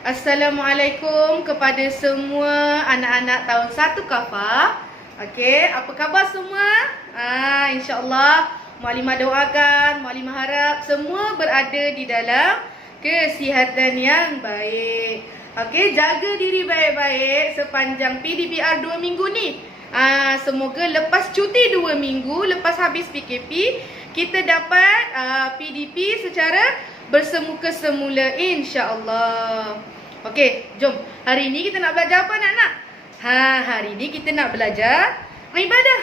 Assalamualaikum kepada semua anak-anak tahun 1 Kafah. Okey, apa khabar semua? InsyaAllah Mualimah doakan, Mualimah harap semua berada di dalam kesihatan yang baik. Okey, jaga diri baik-baik sepanjang PDPR 2 minggu ni. Semoga lepas cuti 2 minggu, lepas habis PKP, kita dapat PDP secara bersemuka semula, insya-Allah. Okey, jom. Hari ni kita nak belajar apa, anak-anak? Hari ni kita nak belajar ibadah.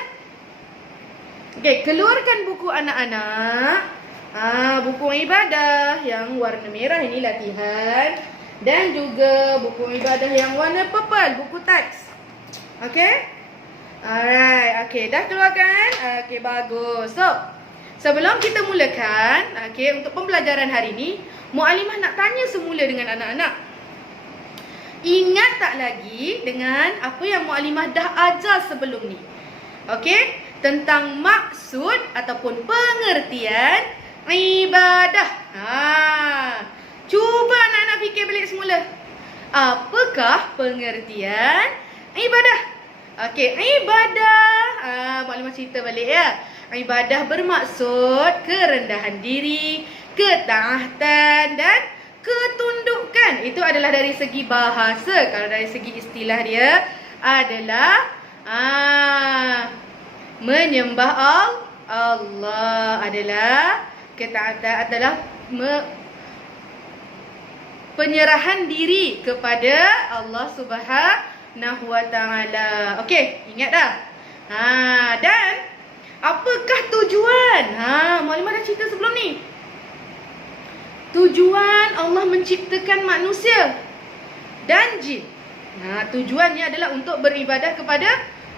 Okey, keluarkan buku anak-anak. Buku ibadah yang warna merah ini latihan, dan juga buku ibadah yang warna purple, buku teks. Okey? Alright, okey, dah keluarkan? Okey, bagus. So, sebelum kita mulakan, untuk pembelajaran hari ini, Mualimah nak tanya semula dengan anak-anak. Ingat tak lagi dengan apa yang Mualimah dah ajar sebelum ni? Okey, tentang maksud ataupun pengertian ibadah. Cuba anak-anak fikir balik semula. Apakah pengertian ibadah? Okey, ibadah. Mualimah cerita balik ya. Ibadah bermaksud kerendahan diri, ketaatan dan ketundukan. Itu adalah dari segi bahasa. Kalau dari segi istilah dia adalah menyembah Allah, adalah ketaatan, adalah penyerahan diri kepada Allah Subhanahu wa Ta'ala. Okey, ingat dah? Dan apakah tujuan? Mualimah dah cerita sebelum ni. Tujuan Allah menciptakan manusia dan jin. Tujuannya adalah untuk beribadah kepada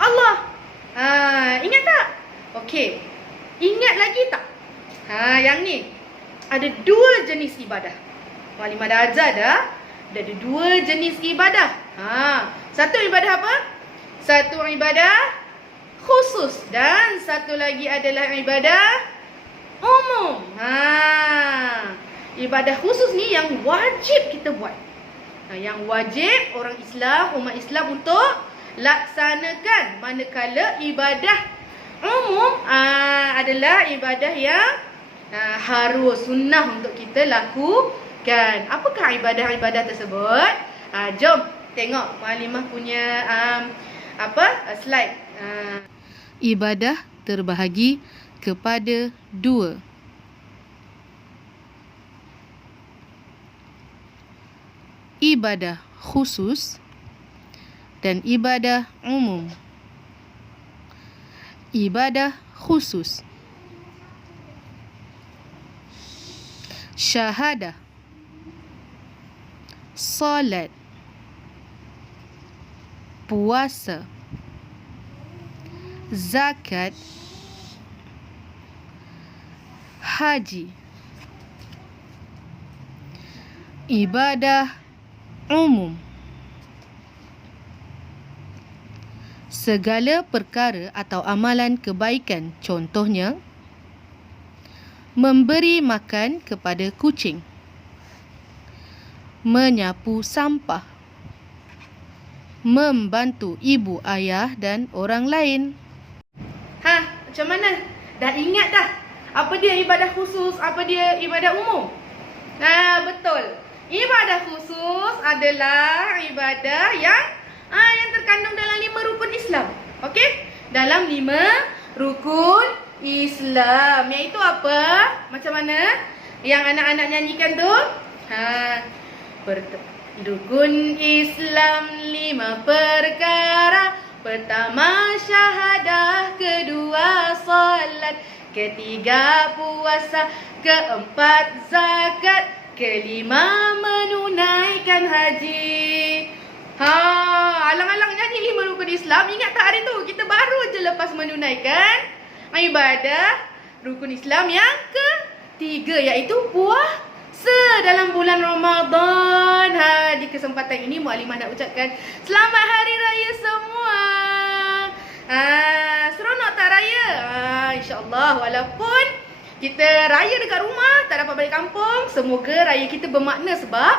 Allah. Ingat tak? Okey. Ingat lagi tak? Yang ni ada 2 jenis ibadah. Mualimah dah ajar dah. Ada 2 jenis ibadah. Satu ibadah apa? Satu ibadah khusus, dan satu lagi adalah ibadah umum. Ibadah khusus ni yang wajib kita buat. Yang wajib orang Islam, umat Islam untuk laksanakan. Manakala ibadah umum adalah ibadah yang harus, sunnah untuk kita lakukan. Apakah ibadah-ibadah tersebut? Jom tengok Mualimah punya slide. Ibadah terbahagi kepada 2. Ibadah khusus dan ibadah umum. Ibadah khusus: syahadah, solat, puasa, zakat, haji. Ibadah umum: segala perkara atau amalan kebaikan, contohnya memberi makan kepada kucing, menyapu sampah, membantu ibu ayah dan orang lain. Macam mana? Dah ingat dah? Apa dia ibadah khusus, apa dia ibadah umum? Betul. Ibadah khusus adalah ibadah yang terkandung dalam 5 rukun Islam. Okey? Dalam 5 rukun Islam. Iaitu apa? Macam mana yang anak-anak nyanyikan tu? Rukun Islam 5 perkara. Pertama syahadah, kedua salat, ketiga puasa, keempat zakat, kelima menunaikan haji. Alang-alang nyanyi 5 rukun Islam. Ingat tak hari tu? Kita baru je lepas menunaikan ibadah rukun Islam yang ketiga, iaitu puasa dalam bulan Ramadan. Di kesempatan ini Mualimah nak ucapkan selamat hari raya semua. Seronok tak raya? InsyaAllah, walaupun kita raya dekat rumah, tak dapat balik kampung, semoga raya kita bermakna sebab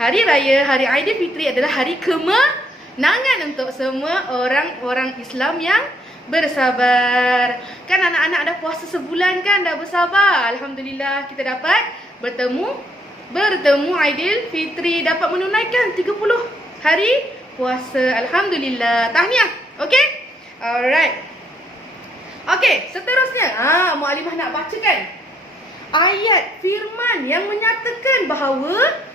Hari Raya, Hari Aidilfitri adalah hari kemenangan untuk semua orang-orang Islam yang bersabar. Kan anak-anak dah puasa sebulan kan, dah bersabar. Alhamdulillah kita dapat bertemu Aidilfitri, dapat menunaikan 30 hari puasa. Alhamdulillah. Tahniah. Okey? Alright. Okey, seterusnya Muallimah nak bacakan ayat firman yang menyatakan bahawa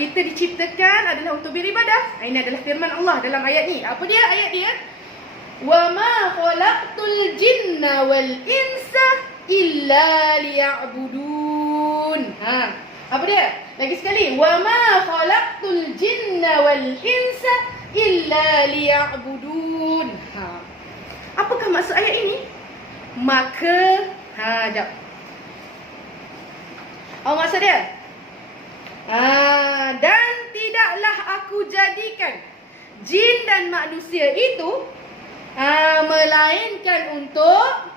kita diciptakan adalah untuk beribadah. Ini adalah firman Allah dalam ayat ni. Apa dia ayat dia? Wa ma khalaqtul jinna wal insa illa liya'budun. Apa dia? Lagi sekali. Wa ma khalaqtul jinna wal insa illa liya'budun. Apakah maksud ayat ini? Maka jap. Apa maksud dia? Dan tidaklah aku jadikan jin dan manusia itu melainkan untuk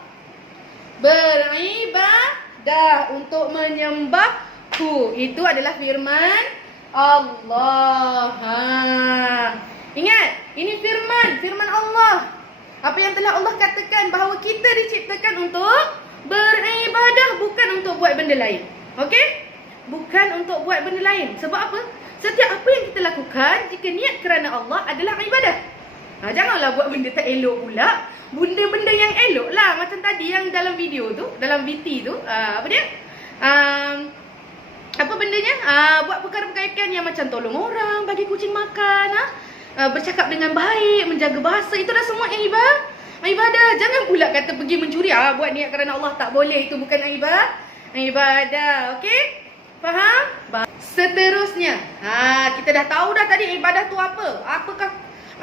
beribadah, untuk menyembahku. Itu adalah firman Allah. Ingat, ini firman Allah. Apa yang telah Allah katakan bahawa kita diciptakan untuk beribadah, bukan untuk buat benda lain. Okey? Bukan untuk buat benda lain. Sebab apa? Setiap apa yang kita lakukan, jika niat kerana Allah adalah ibadah. Janganlah buat benda tak elok pula. Benda-benda yang elok lah. Macam tadi yang dalam video tu, dalam VT tu. Apa dia? Apa bendanya? Buat perkara kebaikan yang macam tolong orang, bagi kucing makan, bercakap dengan baik, menjaga bahasa. Itu dah semua ibadah. Jangan pula kata pergi mencuri, buat niat kerana Allah, tak boleh. Itu bukan ibadah. Okey? Faham? Seterusnya, kita dah tahu dah tadi ibadah tu apa. Apakah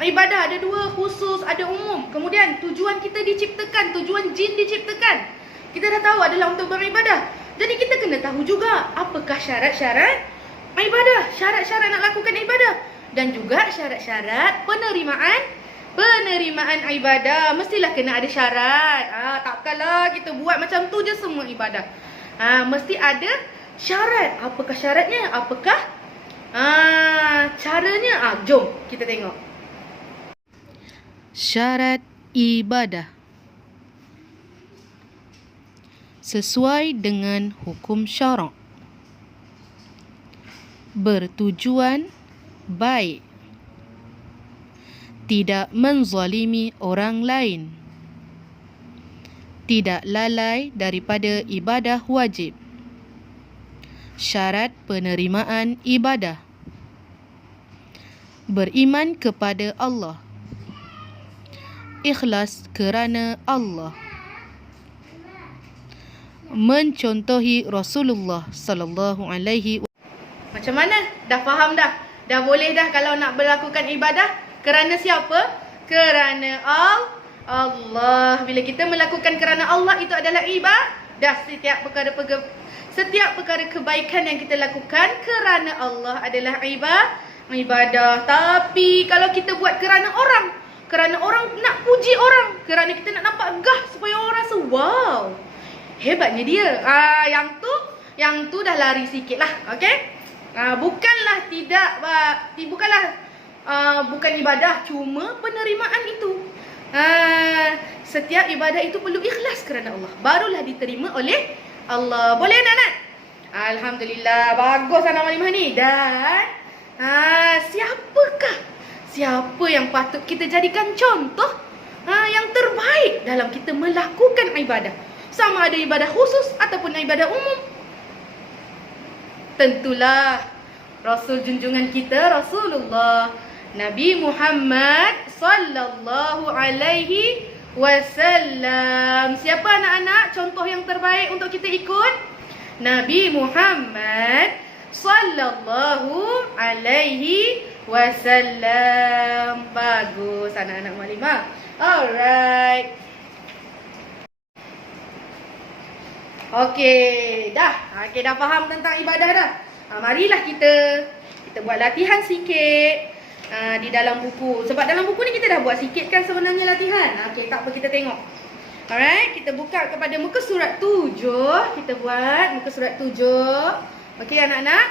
ibadah? Ada dua, khusus, ada umum. Kemudian tujuan kita diciptakan, tujuan jin diciptakan, kita dah tahu adalah untuk beribadah. Jadi kita kena tahu juga apakah syarat-syarat ibadah, syarat-syarat nak lakukan ibadah, dan juga syarat-syarat penerimaan ibadah. Mestilah kena ada syarat. Takkanlah kita buat macam tu je semua ibadah. Mesti ada syarat. Apakah syaratnya? Apakah caranya? Jom kita tengok. Syarat ibadah sesuai dengan hukum syarak, bertujuan baik, tidak menzalimi orang lain, tidak lalai daripada ibadah wajib. Syarat penerimaan ibadah: beriman kepada Allah, ikhlas kerana Allah, mencontohi Rasulullah sallallahu alaihi wasallam. Macam mana? Dah faham dah? Dah boleh dah kalau nak melakukan ibadah kerana siapa? Kerana Allah. Bila kita melakukan kerana Allah, itu adalah ibadah. Setiap perkara kebaikan yang kita lakukan kerana Allah adalah ibadah. Tapi kalau kita buat kerana orang nak puji orang, kerana kita nak nampak gah supaya orang rasa wow, hebatnya dia. Yang tu dah lari sikit lah. Okey? Bukan ibadah, cuma penerimaan itu. Setiap ibadah itu perlu ikhlas kerana Allah, barulah diterima oleh Allah. Boleh anak-anak? Alhamdulillah, bagus anak Malimah ni. Dan siapa yang patut kita jadikan contoh yang terbaik dalam kita melakukan ibadah, sama ada ibadah khusus ataupun ibadah umum? Tentulah Rasul junjungan kita, Rasulullah Nabi Muhammad sallallahu alaihi wasallam. Siapa anak-anak contoh yang terbaik untuk kita ikut? Nabi Muhammad sallallahu alaihi wasallam. Bagus anak-anak Malimah. Alright. Okey, dah faham tentang ibadah dah. Marilah kita buat latihan sikit di dalam buku. Sebab dalam buku ni kita dah buat sikit kan sebenarnya latihan. Okey, tak apa, kita tengok. Alright, kita buka kepada muka surat 7. Kita buat muka surat 7. Okey anak-anak.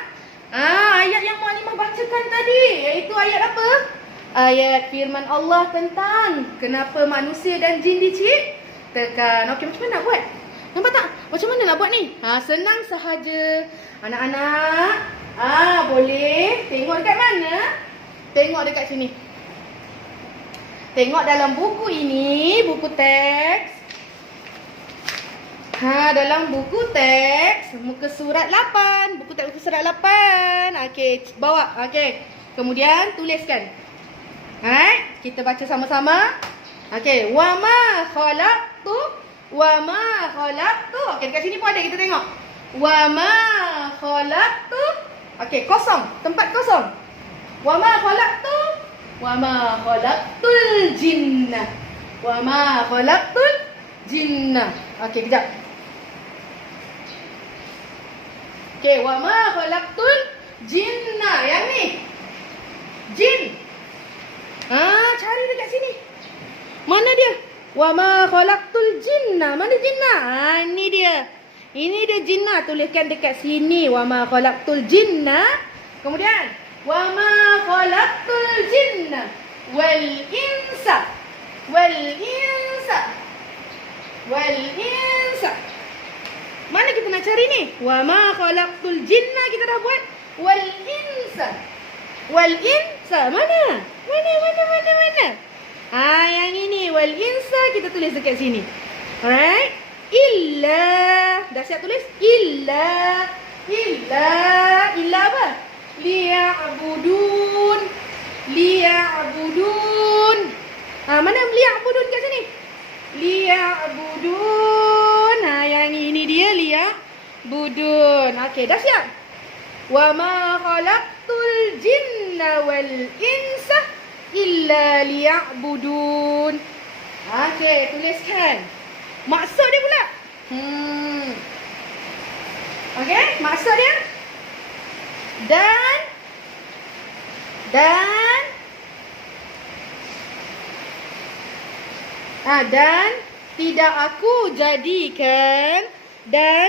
Ayat yang Mukadimah bacakan tadi, iaitu ayat apa? Ayat firman Allah tentang kenapa manusia dan jin diciptakan. Okey, macam mana nak buat? Nampak tak? Macam mana nak buat ni? Senang sahaja. Anak-anak, boleh tengok dekat mana? Tengok dekat sini. Tengok dalam buku ini, buku teks. Dalam buku teks, muka surat 8. Buku teks muka surat 8. Okey, bawa. Okey. Kemudian tuliskan. Alright, kita baca sama-sama. Okey, wa ma khalaqtu Okey, dekat sini pun ada, kita tengok. Wa ma khalaqtu. Okey, kosong, tempat kosong. Wa ma khalaqtul jinna. Wa ma khalaqtul jinna. Okey, kejap. Okey, wa ma khalaqtul jinna. Yang ni. Jin. Cari dekat sini. Mana dia? Wa ma khalaqtul jinna. Mana jinna? Ini dia. Ini dia jinna. Tuliskan dekat sini. Wa ma khalaqtul jinna. Kemudian wa ma khalaqtul jinna wal insa. Mana kita nak cari ni? Wa ma khalaqtul jinna kita dah buat. Wal insa. Mana? Yang ini wal insa kita tulis dekat sini. Alright? Illa. Dah siap tulis? Illa apa? Liya'budun. Mana liya'budun kat sini? Liya'budun. Yang ini dia liya'budun. Okey, dah siap? Wa ma khalaqtul jinna wal insa illa liya'budun. Okey, tuliskan. Maksud dia pula. Okey, maksud dia. Dan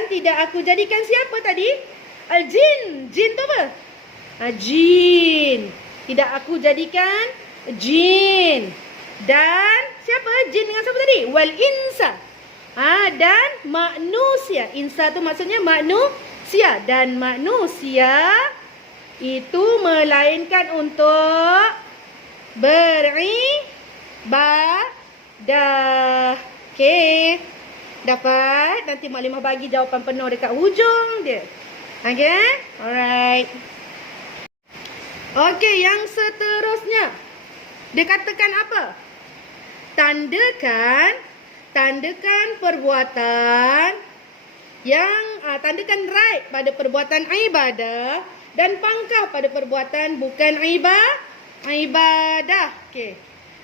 tidak aku jadikan siapa tadi? Al-jin. Jin tu apa? Jin. Tidak aku jadikan jin. Dan siapa? Jin dengan siapa tadi? Wal insa. Dan manusia. Insa tu maksudnya manusia. Dan manusia itu melainkan untuk beribadah. Okey. Dapat? Nanti Maklimah bagi jawapan penuh dekat hujung dia. Okey? Alright. Okey, yang seterusnya. Dia katakan apa? Tandakan perbuatan yang tandakan right pada perbuatan ibadah dan pangkah pada perbuatan bukan ibadah. Okey.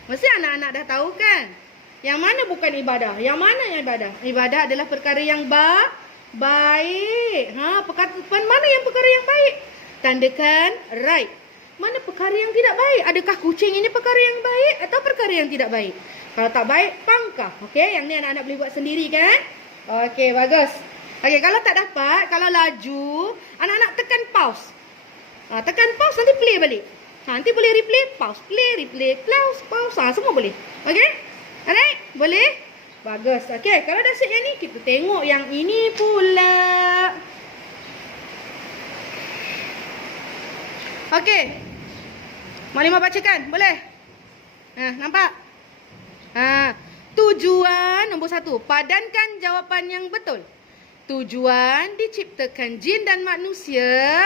Mesti anak-anak dah tahu kan? Yang mana bukan ibadah? Yang mana yang ibadah? Ibadah adalah perkara yang baik. Mana yang perkara yang baik? Tandakan right. Mana perkara yang tidak baik? Adakah kucing ini perkara yang baik atau perkara yang tidak baik? Kalau tak baik, pangkah. Okey, yang ni anak-anak boleh buat sendiri kan? Okey, bagus. Okey, kalau tak dapat, kalau laju, anak-anak tekan pause. Tekan pause, nanti play balik. Nanti boleh replay, pause, play, replay, pause. Semua boleh. Okey? Alright? Boleh? Bagus. Okey, kalau dah siap yang ni, kita tengok yang ini pula. Okey. Maklimah bacakan, boleh? Nampak? Tujuan nombor 1, padankan jawapan yang betul. Tujuan diciptakan jin dan manusia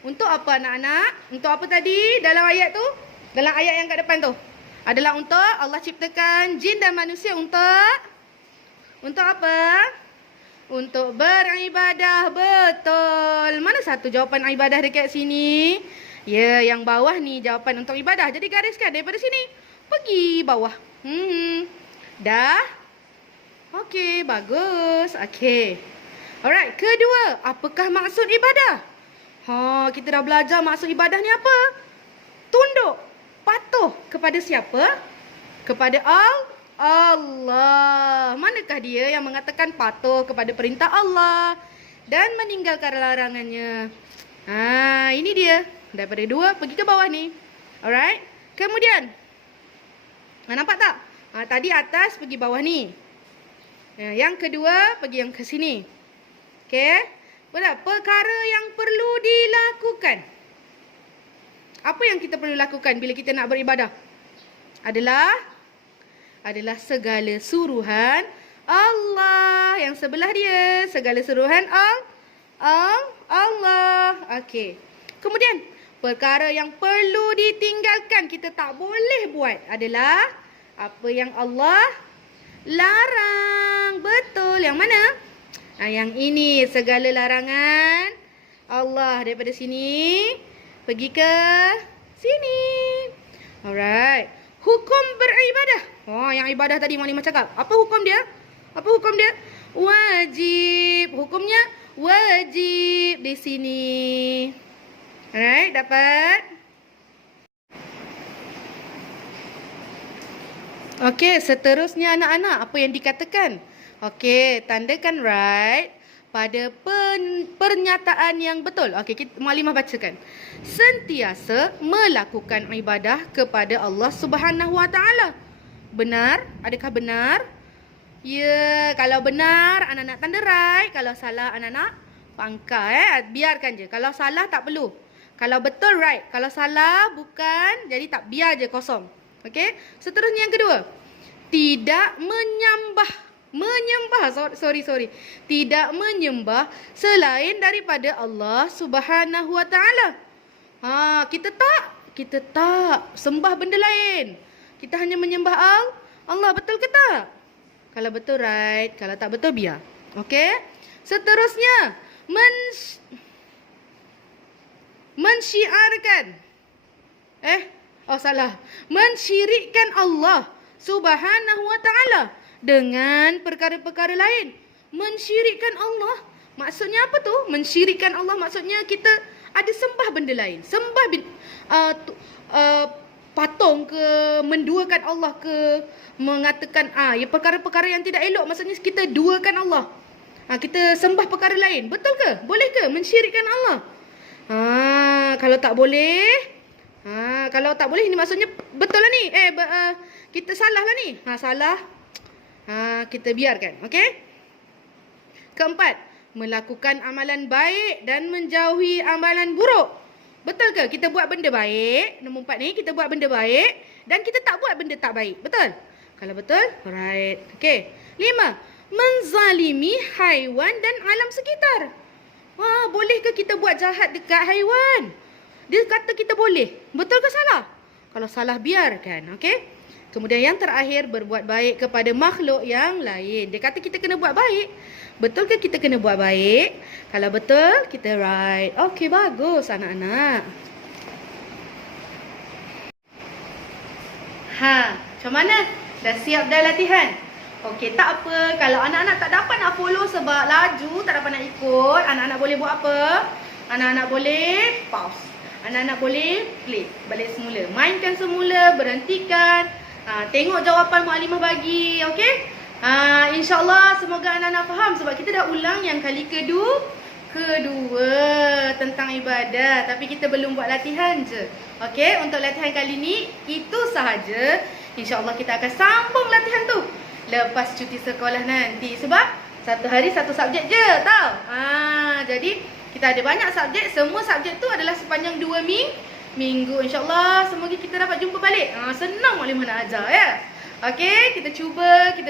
untuk apa anak-anak? Untuk apa tadi dalam ayat tu? Dalam ayat yang kat depan tu. Adalah untuk Allah ciptakan jin dan manusia untuk apa? Untuk beribadah. Betul. Mana satu jawapan ibadah dekat sini? Ya, yang bawah ni jawapan untuk ibadah. Jadi gariskan daripada sini. Pergi bawah. Dah? Okey, bagus. Okey. Alright, kedua, apakah maksud ibadah? Kita dah belajar maksud ibadah ni apa? Tunduk, patuh kepada siapa? Kepada Allah. Manakah dia yang mengatakan patuh kepada perintah Allah dan meninggalkan larangannya? Ini dia. Daripada 2 pergi ke bawah ni. Alright. Kemudian. Nampak tak? Tadi atas pergi bawah ni. Yang kedua pergi yang ke sini. Okey. Perkara yang perlu dilakukan. Apa yang kita perlu lakukan bila kita nak beribadah? Adalah segala suruhan Allah. Yang sebelah dia, segala suruhan Allah. Okey. Kemudian, perkara yang perlu ditinggalkan, kita tak boleh buat adalah apa yang Allah larang. Betul. Yang mana? Yang ini, segala larangan Allah. Daripada sini pergi ke sini. Alright. Hukum beribadah. Yang ibadah tadi Maklimah cakap. Apa hukum dia? Wajib. Hukumnya wajib di sini. Alright, dapat? Okey, seterusnya anak-anak, apa yang dikatakan? Okey, tandakan right pada pernyataan yang betul. Okey, Maklimah bacakan. Sentiasa melakukan ibadah kepada Allah Subhanahu Wa Taala. Benar? Adakah benar? Ya, kalau benar anak-anak tanda right, kalau salah anak-anak pangkal biarkan je. Kalau salah tak perlu. Kalau betul right, kalau salah bukan, jadi tak, biar je kosong. Okey? Seterusnya yang kedua. Tidak Tidak menyembah selain daripada Allah Subhanahu Wa Taala. Kita tak sembah benda lain. Kita hanya menyembah Allah. Betul ke tak? Kalau betul right, kalau tak betul biar. Okey? Seterusnya, mensyiarkan. Mensyirikkan Allah Subhanahu Wa Taala dengan perkara-perkara lain. Mensyirikkan Allah, maksudnya apa tu? Mensyirikkan Allah maksudnya kita ada sembah benda lain. Sembah patung ke, menduakan Allah ke, mengatakan perkara-perkara yang tidak elok, maksudnya kita duakan Allah. Kita sembah perkara lain. Betul ke? Boleh ke mensyirikkan Allah? Kalau tak boleh, ini maksudnya betul lah ni. Kita salah lah ni. Salah. Kita biarkan. Okey? Keempat, melakukan amalan baik dan menjauhi amalan buruk. Betul ke? Kita buat benda baik. Nombor 4 ni, kita buat benda baik dan kita tak buat benda tak baik. Betul? Kalau betul, alright. Okey. 5, menzalimi haiwan dan alam sekitar. Boleh ke kita buat jahat dekat haiwan? Dia kata kita boleh. Betul ke salah? Kalau salah, biarkan. Okey? Kemudian yang terakhir, berbuat baik kepada makhluk yang lain. Dia kata kita kena buat baik. Betul ke kita kena buat baik? Kalau betul, kita right. Okey, bagus anak-anak. Macam mana? Dah siap dah latihan? Okey, tak apa. Kalau anak-anak tak dapat nak follow sebab laju, tak dapat nak ikut, anak-anak boleh buat apa? Anak-anak boleh pause. Anak-anak boleh play balik semula. Mainkan semula, berhentikan. Tengok jawapan Maklimah bagi. Okey? InsyaAllah semoga anak-anak faham. Sebab kita dah ulang yang kali kedua tentang ibadah. Tapi kita belum buat latihan je. Okey? Untuk latihan kali ni, itu sahaja. InsyaAllah kita akan sambung latihan tu lepas cuti sekolah nanti. Sebab satu hari satu subjek je, tau? Jadi kita ada banyak subjek. Semua subjek tu adalah sepanjang 2 minggu. InsyaAllah semoga kita dapat jumpa balik. Senang Maklimah nak ajar, ya. Okey, kita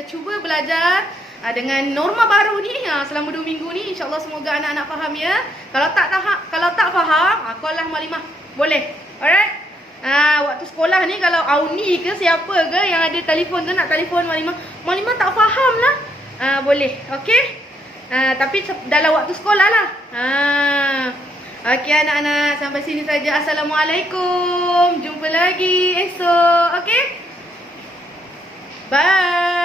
cuba belajar dengan norma baru ni selama 2 minggu ni. InsyaAllah semoga anak-anak faham, ya. Kalau tak faham, call lah Maklimah. Boleh. Alright? Waktu sekolah ni kalau Auni ke siapa ke yang ada telefon tu nak telefon Maklimah tak faham lah. Boleh. Okey? Tapi dalam waktu sekolah lah. Okey anak-anak, sampai sini saja. Assalamualaikum. Jumpa lagi esok. Okey? Bye.